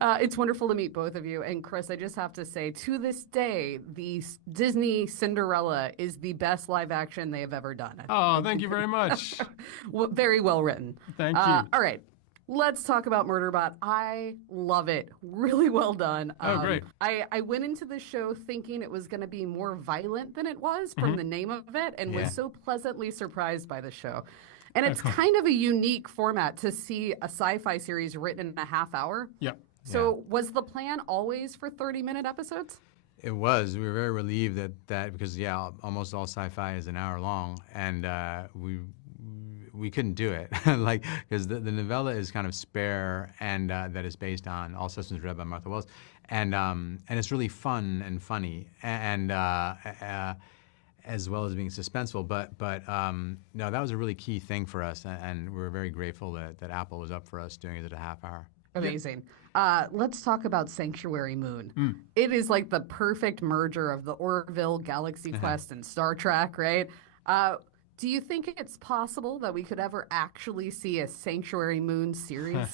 It's wonderful to meet both of you. And Chris, I just have to say, to this day, the Disney Cinderella is the best live action they have ever done. Oh, thank you very much. Well, very well written. Thank you. All right. Let's talk about Murderbot. I love it. Really well done. Oh, great. I went into the show thinking it was going to be more violent than it was from the name of it and Yeah. was so pleasantly surprised by the show. And it's kind of a unique format to see a sci-fi series written in a half hour. Yep. So was the plan always for 30-minute episodes? It was. We were very relieved that because almost all sci-fi is an hour long, and we couldn't do it like because the novella is kind of spare and that is based on All Systems Red by Martha Wells, and it's really fun and funny and as well as being suspenseful. But no, that was a really key thing for us, and we were very grateful that Apple was up for us doing it at a half hour. Amazing. Let's talk about Sanctuary Moon. It is like the perfect merger of the Orville, Galaxy Quest, and Star Trek, right? Do you think it's possible that we could ever actually see a Sanctuary Moon series?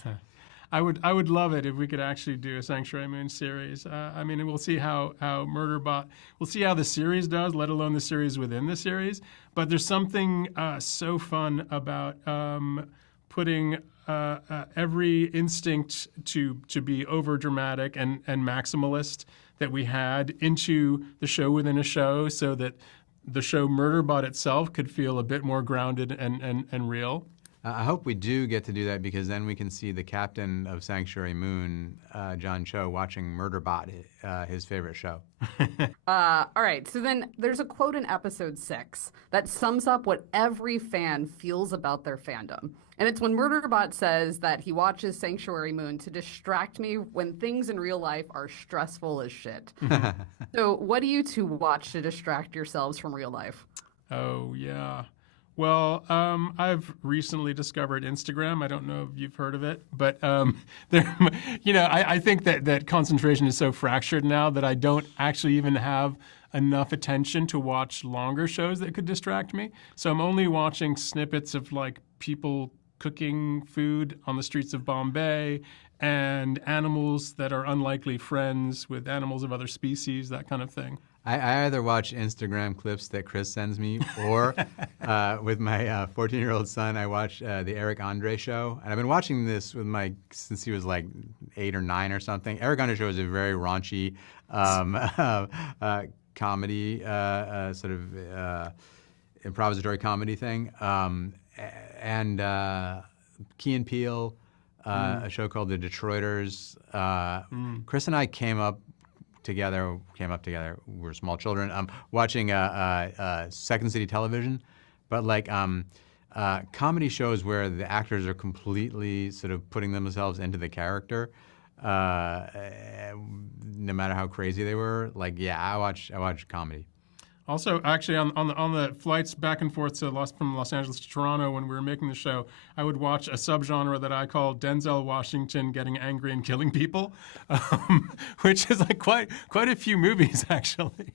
I would love it if we could actually do a Sanctuary Moon series. I mean, we'll see how Murderbot, we'll see how the series does, let alone the series within the series. But there's something so fun about putting every instinct to be over dramatic and maximalist that we had into the show within a show, so that the show Murderbot itself could feel a bit more grounded and real. I hope we do get to do that because then we can see the captain of Sanctuary Moon, John Cho, watching Murderbot, his favorite show. All right, so then there's a quote in episode 6 that sums up what every fan feels about their fandom. And it's when Murderbot says that he watches Sanctuary Moon to distract me when things in real life are stressful as shit. So what do you two watch to distract yourselves from real life? Oh, yeah. Well, I've recently discovered Instagram. I don't know if you've heard of it, but I think that concentration is so fractured now that I don't actually even have enough attention to watch longer shows that could distract me. So I'm only watching snippets of like people cooking food on the streets of Bombay and animals that are unlikely friends with animals of other species, that kind of thing. I either watch Instagram clips that Chris sends me, or with my 14-year-old son, I watch the Eric Andre show. And I've been watching this with since he was like 8 or 9 or something. Eric Andre show is a very raunchy comedy, sort of improvisatory comedy thing. And Key and Peele, a show called The Detroiters. Chris and I came up together. We're small children. Watching Second City Television, but like comedy shows where the actors are completely sort of putting themselves into the character, no matter how crazy they were. Like, I watch comedy. Also, actually, on the flights back and forth from Los Angeles to Toronto when we were making the show, I would watch a subgenre that I call Denzel Washington getting angry and killing people, which is like quite a few movies, actually.